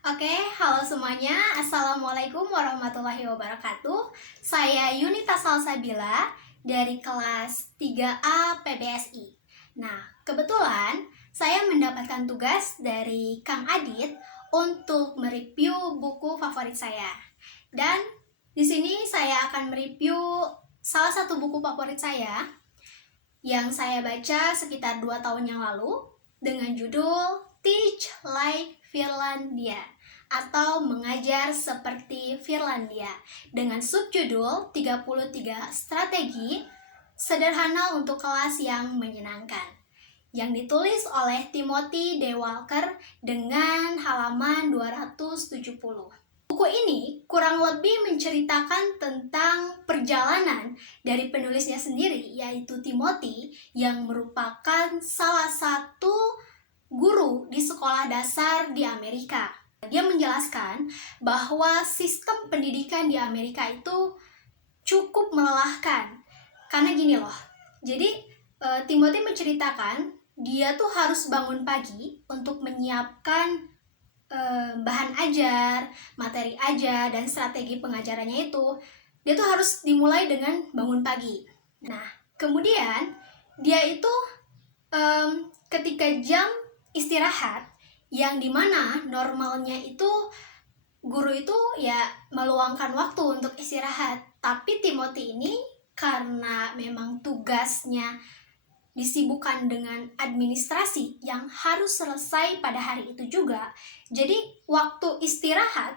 Oke, halo semuanya. Assalamualaikum warahmatullahi wabarakatuh. Saya Yunita Salsabila dari kelas 3A PBSI. Nah, kebetulan saya mendapatkan tugas dari Kang Adit untuk mereview buku favorit saya. Dan di sini saya akan mereview salah satu buku favorit saya yang saya baca sekitar 2 tahun yang lalu dengan judul Teach Like Finlandia atau Mengajar Seperti Finlandia dengan subjudul 33 Strategi Sederhana untuk Kelas yang Menyenangkan yang ditulis oleh Timothy D. Walker dengan halaman 270. Buku ini kurang lebih menceritakan tentang perjalanan dari penulisnya sendiri, yaitu Timothy, yang merupakan salah satu guru di sekolah dasar di Amerika. Dia menjelaskan bahwa sistem pendidikan di Amerika itu cukup melelahkan. Karena gini loh, jadi Timothy menceritakan dia tuh harus bangun pagi untuk menyiapkan bahan ajar, materi ajar, dan strategi pengajarannya itu, dia tuh harus dimulai dengan bangun pagi. Nah, kemudian dia itu ketika jam istirahat, yang dimana normalnya itu guru itu ya meluangkan waktu untuk istirahat. Tapi Timothy ini karena memang tugasnya disibukkan dengan administrasi yang harus selesai pada hari itu juga. Jadi waktu istirahat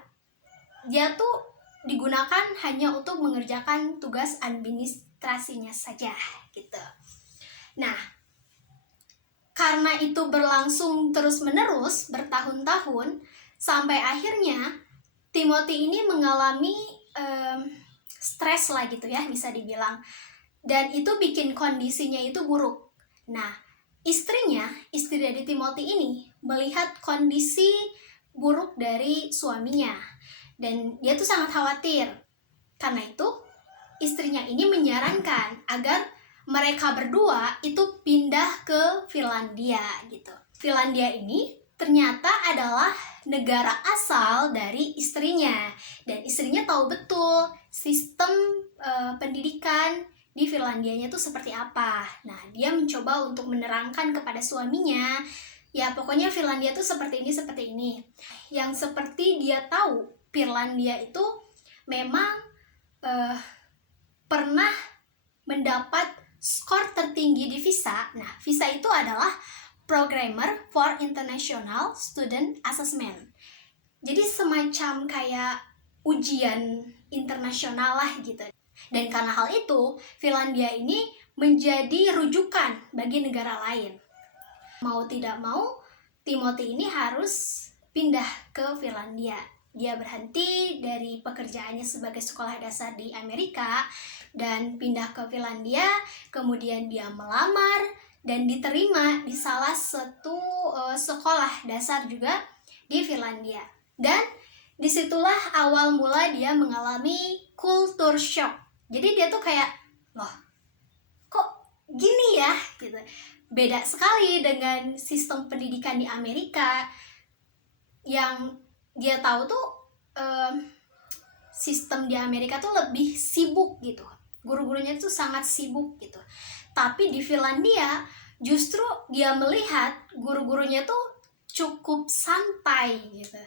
dia tuh digunakan hanya untuk mengerjakan tugas administrasinya saja gitu. Nah, karena itu berlangsung terus-menerus bertahun-tahun sampai akhirnya Timothy ini mengalami stres lah gitu ya, bisa dibilang. Dan itu bikin kondisinya itu buruk. Nah, istri dari Timothy ini melihat kondisi buruk dari suaminya. Dan dia tuh sangat khawatir. Karena itu, istrinya ini menyarankan agar mereka berdua itu pindah ke Finlandia gitu. Finlandia ini ternyata adalah negara asal dari istrinya. Dan istrinya tahu betul sistem pendidikan di Finlandianya tuh seperti apa. Nah, dia mencoba untuk menerangkan kepada suaminya, ya pokoknya Finlandia tuh seperti ini. Yang seperti dia tahu, Finlandia itu memang pernah mendapat skor tertinggi di visa. Nah, visa itu adalah Programmer for International Student Assessment. Jadi semacam kayak ujian internasional lah gitu. Dan karena hal itu, Finlandia ini menjadi rujukan bagi negara lain. Mau tidak mau, Timothy ini harus pindah ke Finlandia. Dia berhenti dari pekerjaannya sebagai sekolah dasar di Amerika dan pindah ke Finlandia. Kemudian dia melamar dan diterima di salah satu sekolah dasar juga di Finlandia. Dan disitulah awal mula dia mengalami culture shock. Jadi dia tuh kayak, loh kok gini ya gitu. Beda sekali dengan sistem pendidikan di Amerika. Yang dia tahu tuh sistem di Amerika tuh lebih sibuk gitu. Guru-gurunya tuh sangat sibuk gitu. Tapi di Finlandia justru dia melihat guru-gurunya tuh cukup santai gitu.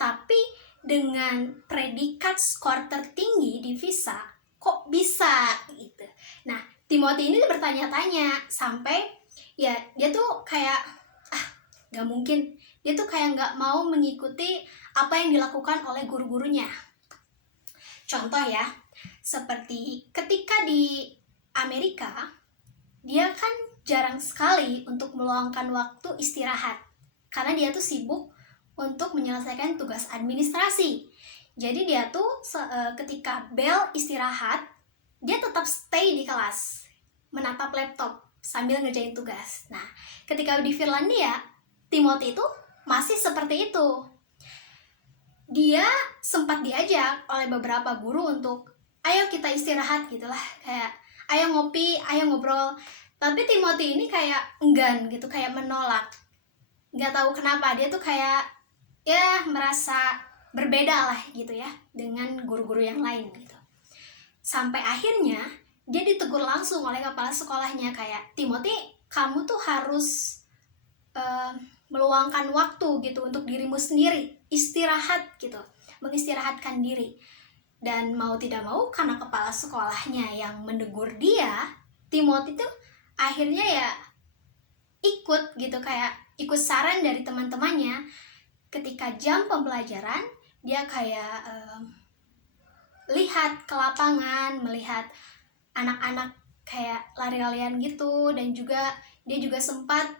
Tapi dengan predikat skor tertinggi di visa, kok bisa gitu. Nah, Timothy ini bertanya-tanya sampai ya dia tuh kayak gak mungkin. Dia tuh kayak gak mau mengikuti apa yang dilakukan oleh guru-gurunya. Contoh ya, seperti ketika di Amerika, dia kan jarang sekali untuk meluangkan waktu istirahat. Karena dia tuh sibuk untuk menyelesaikan tugas administrasi. Jadi dia tuh ketika bel istirahat, dia tetap stay di kelas, menatap laptop sambil ngerjain tugas. Nah, ketika di Finlandia, Timothy itu masih seperti itu. Dia sempat diajak oleh beberapa guru untuk, ayo kita istirahat gitulah, kayak ayo ngopi, ayo ngobrol. Tapi Timothy ini kayak enggan gitu, kayak menolak. Nggak tahu kenapa, dia tuh kayak ya merasa berbeda lah gitu ya dengan guru-guru yang lain gitu. Sampai akhirnya dia ditegur langsung oleh kepala sekolahnya kayak, Timothy, kamu tuh harus meluangkan waktu gitu untuk dirimu sendiri, istirahat gitu, mengistirahatkan diri. Dan mau tidak mau karena kepala sekolahnya yang menegur dia, Timothy tuh akhirnya ya ikut gitu, kayak ikut saran dari teman-temannya. Ketika jam pembelajaran dia kayak lihat ke lapangan, melihat anak-anak kayak lari-larian gitu, dan juga dia juga sempat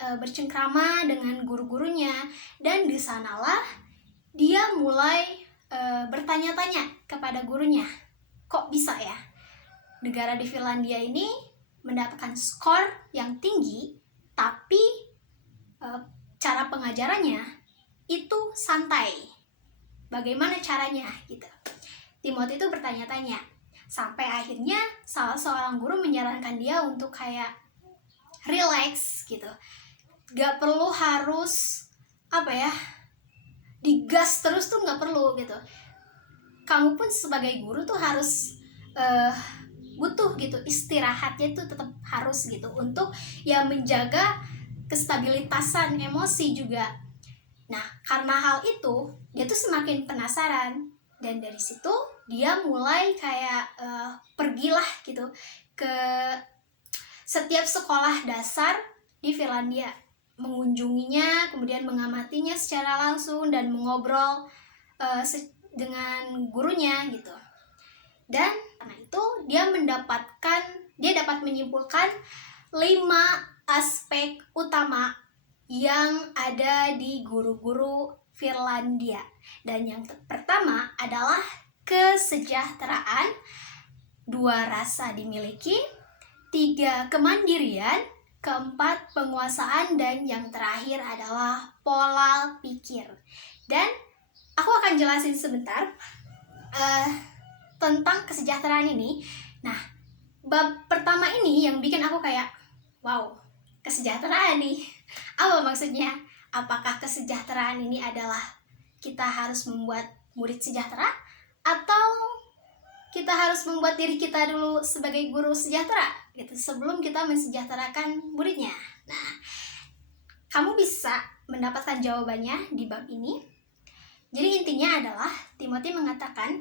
bercengkrama dengan guru-gurunya. Dan di sanalah dia mulai bertanya-tanya kepada gurunya, kok bisa ya negara di Finlandia ini mendapatkan skor yang tinggi tapi cara pengajarannya itu santai, bagaimana caranya gitu. Timothy itu bertanya-tanya sampai akhirnya salah seorang guru menyarankan dia untuk kayak relax gitu, gak perlu harus digas terus tuh nggak perlu gitu. Kamu pun sebagai guru tuh harus butuh gitu istirahatnya tuh tetap harus gitu untuk ya menjaga kestabilitasan emosi juga. Nah karena hal itu dia tuh semakin penasaran, dan dari situ dia mulai kayak pergilah gitu ke setiap sekolah dasar di Finlandia, mengunjunginya, kemudian mengamatinya secara langsung dan mengobrol dengan gurunya gitu. Dan karena itu dia dapat menyimpulkan 5 aspek utama yang ada di guru-guru Finlandia. Dan yang pertama adalah kesejahteraan, 2 rasa dimiliki, 3 kemandirian, 4 penguasaan, dan yang terakhir adalah pola pikir. Dan aku akan jelasin sebentar tentang kesejahteraan ini. Nah, bab pertama ini yang bikin aku kayak, wow, kesejahteraan nih. Apa maksudnya? Apakah kesejahteraan ini adalah kita harus membuat murid sejahtera, atau kita harus membuat diri kita dulu sebagai guru sejahtera gitu sebelum kita mensejahterakan muridnya? Nah, kamu bisa mendapatkan jawabannya di bab ini. Jadi intinya adalah Timothy mengatakan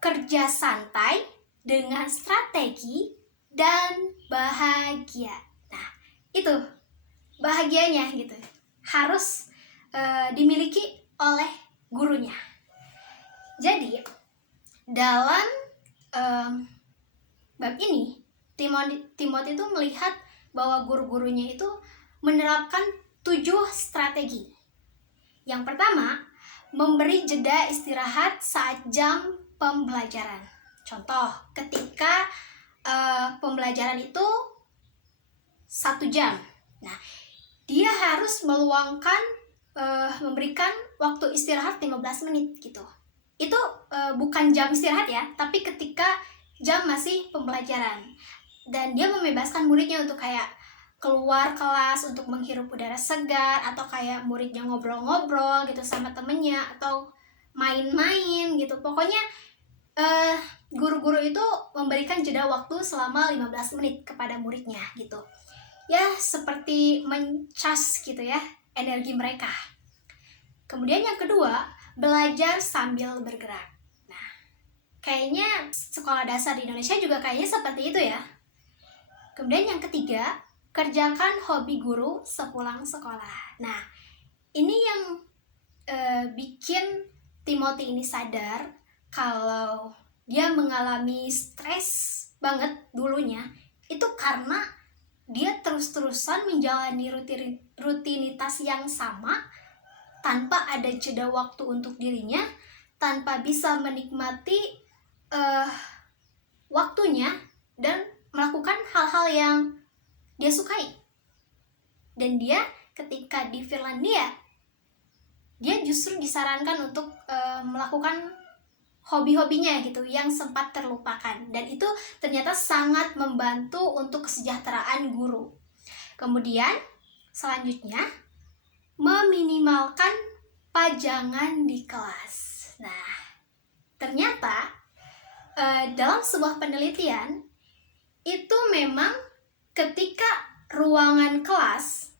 kerja santai dengan strategi dan bahagia. Nah, itu bahagianya gitu harus dimiliki oleh gurunya. Jadi dalam bab ini Timothy itu melihat bahwa guru-gurunya itu menerapkan 7 strategi. Yang pertama, memberi jeda istirahat saat jam pembelajaran. Contoh, ketika pembelajaran itu 1 jam. Nah, dia harus meluangkan memberikan waktu istirahat 15 menit gitu. Itu bukan jam istirahat ya, tapi ketika jam masih pembelajaran. Dan dia membebaskan muridnya untuk kayak keluar kelas untuk menghirup udara segar, atau kayak muridnya ngobrol-ngobrol gitu sama temennya, atau main-main gitu. Pokoknya guru-guru itu memberikan jeda waktu selama 15 menit kepada muridnya gitu. Ya seperti mencas gitu ya energi mereka. Kemudian yang kedua, belajar sambil bergerak. Nah, kayaknya sekolah dasar di Indonesia juga kayaknya seperti itu ya. Kemudian yang ketiga, kerjakan hobi guru sepulang sekolah. Nah, ini yang bikin Timothy ini sadar kalau dia mengalami stres banget dulunya, itu karena dia terus-terusan menjalani rutinitas yang sama tanpa ada jeda waktu untuk dirinya, tanpa bisa menikmati waktunya dan melakukan hal-hal yang dia sukai. Dan dia ketika di Finlandia, dia justru disarankan untuk melakukan hobi-hobinya gitu yang sempat terlupakan, dan itu ternyata sangat membantu untuk kesejahteraan guru. Kemudian selanjutnya, meminimalkan pajangan di kelas. Nah, ternyata dalam sebuah penelitian itu memang ketika ruangan kelas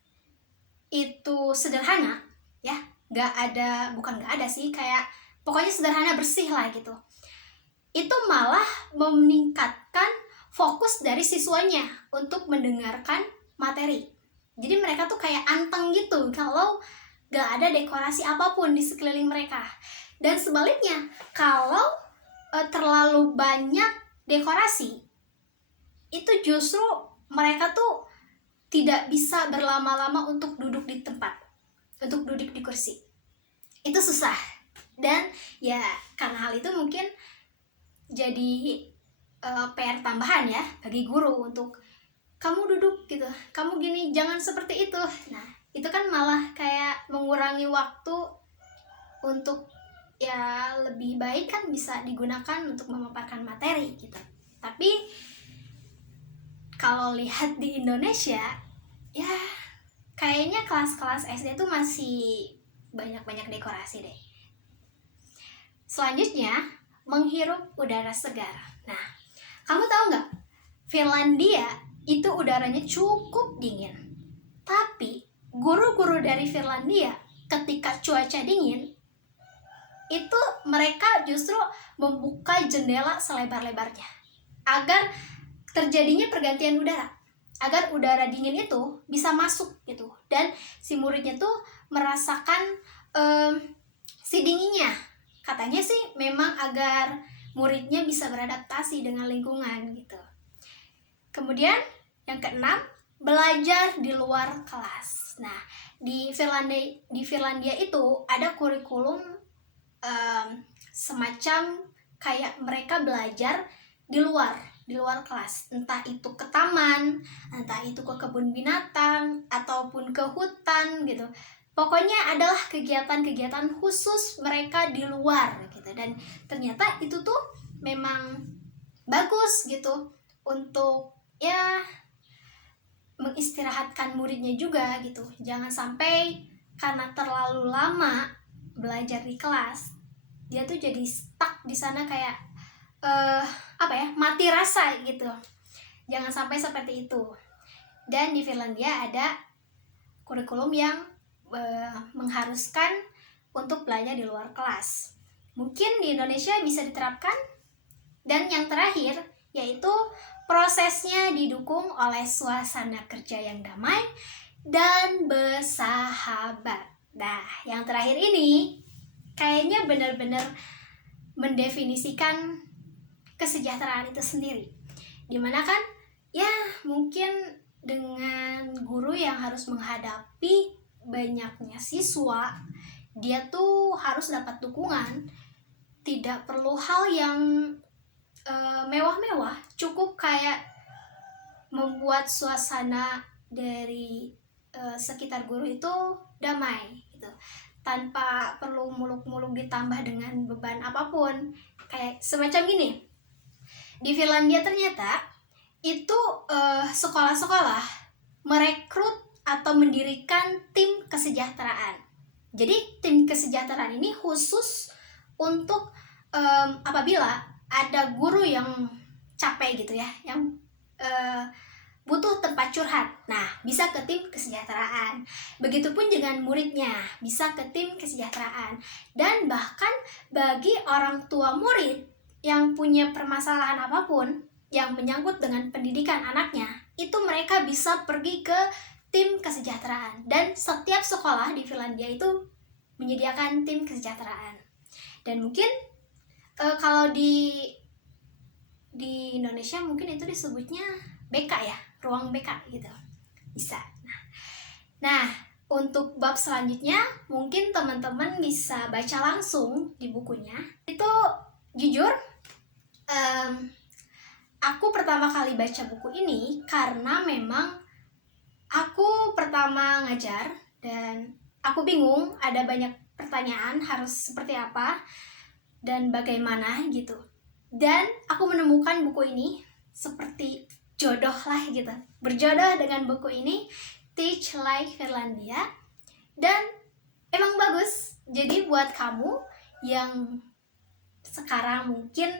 itu sederhana, ya, bukan nggak ada sih, kayak pokoknya sederhana, bersih lah gitu, itu malah meningkatkan fokus dari siswanya untuk mendengarkan materi. Jadi mereka tuh kayak anteng gitu kalau gak ada dekorasi apapun di sekeliling mereka. Dan sebaliknya, kalau terlalu banyak dekorasi, itu justru mereka tuh tidak bisa berlama-lama untuk duduk di tempat, untuk duduk di kursi. Itu susah. Dan ya karena hal itu mungkin jadi PR tambahan ya bagi guru untuk kamu duduk gitu, kamu gini, jangan seperti itu. Nah, itu kan malah kayak mengurangi waktu untuk ya lebih baik kan bisa digunakan untuk memaparkan materi gitu. Tapi kalau lihat di Indonesia, ya kayaknya kelas-kelas SD itu masih banyak-banyak dekorasi deh. Selanjutnya, menghirup udara segar. Nah, kamu tahu nggak? Finlandia itu udaranya cukup dingin. Tapi guru-guru dari Finlandia ketika cuaca dingin, itu mereka justru membuka jendela selebar-lebarnya agar terjadinya pergantian udara, agar udara dingin itu bisa masuk gitu, dan si muridnya tuh merasakan si dinginnya. Katanya sih memang agar muridnya bisa beradaptasi dengan lingkungan gitu. Kemudian yang keenam, belajar di luar kelas. Nah, di Finlandia itu ada kurikulum semacam kayak mereka belajar di luar kelas, entah itu ke taman, entah itu ke kebun binatang, ataupun ke hutan gitu. Pokoknya adalah kegiatan-kegiatan khusus mereka di luar gitu. Dan ternyata itu tuh memang bagus gitu untuk ya mengistirahatkan muridnya juga gitu. Jangan sampai karena terlalu lama belajar di kelas, dia tuh jadi stuck di sana kayak mati rasa gitu. Jangan sampai seperti itu. Dan di Finlandia ada kurikulum yang mengharuskan untuk belajar di luar kelas. Mungkin di Indonesia bisa diterapkan. Dan yang terakhir yaitu prosesnya didukung oleh suasana kerja yang damai dan bersahabat. Nah, yang terakhir ini kayaknya benar-benar mendefinisikan kesejahteraan itu sendiri. Dimana kan ya mungkin dengan guru yang harus menghadapi banyaknya siswa, dia tuh harus dapat dukungan. Tidak perlu hal yang mewah-mewah, cukup kayak membuat suasana dari sekitar guru itu damai gitu, tanpa perlu muluk-muluk ditambah dengan beban apapun. Kayak semacam gini, di Finlandia ternyata itu sekolah-sekolah merekrut atau mendirikan tim kesejahteraan. Jadi tim kesejahteraan ini khusus untuk apabila ada guru yang capek gitu ya, yang butuh tempat curhat. Nah, bisa ke tim kesejahteraan. Begitupun dengan muridnya, bisa ke tim kesejahteraan. Dan bahkan bagi orang tua murid yang punya permasalahan apapun yang menyangkut dengan pendidikan anaknya, itu mereka bisa pergi ke tim kesejahteraan. Dan setiap sekolah di Finlandia itu menyediakan tim kesejahteraan. Dan mungkin kalau di Indonesia mungkin itu disebutnya BK ya, ruang BK gitu, bisa. Nah, untuk bab selanjutnya mungkin teman-teman bisa baca langsung di bukunya. Itu jujur, aku pertama kali baca buku ini karena memang aku pertama ngajar dan aku bingung, ada banyak pertanyaan harus seperti apa dan bagaimana gitu. Dan aku menemukan buku ini seperti jodoh lah gitu, berjodoh dengan buku ini, Teach Like Finlandia. Dan emang bagus Jadi buat kamu yang sekarang mungkin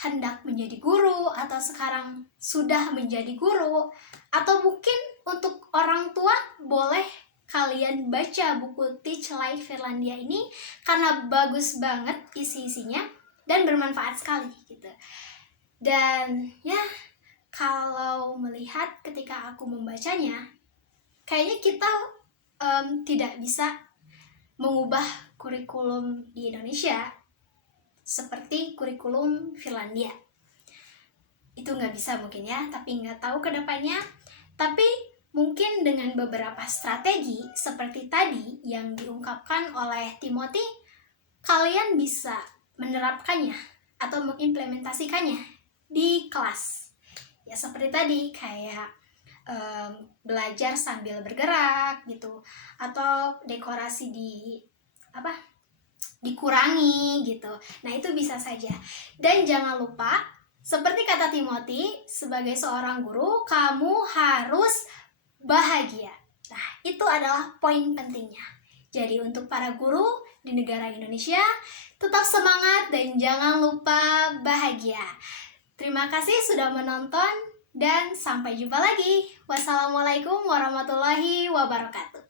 hendak menjadi guru, atau sekarang sudah menjadi guru, atau mungkin untuk orang tua, boleh kalian baca buku Teach Like Finlandia ini karena bagus banget isi-isinya dan bermanfaat sekali gitu. Dan ya, kalau melihat ketika aku membacanya, kayaknya kita tidak bisa mengubah kurikulum di Indonesia seperti kurikulum Finlandia. Itu nggak bisa mungkin ya, tapi nggak tahu ke depannya. Tapi mungkin dengan beberapa strategi seperti tadi yang diungkapkan oleh Timothy, kalian bisa menerapkannya atau mengimplementasikannya di kelas. Ya seperti tadi, kayak belajar sambil bergerak gitu, atau dekorasi dikurangi gitu. Nah, itu bisa saja. Dan jangan lupa, seperti kata Timothy, sebagai seorang guru, kamu harus bahagia. Nah, itu adalah poin pentingnya. Jadi untuk para guru di negara Indonesia, tetap semangat dan jangan lupa bahagia. Terima kasih sudah menonton dan sampai jumpa lagi. Wassalamualaikum warahmatullahi wabarakatuh.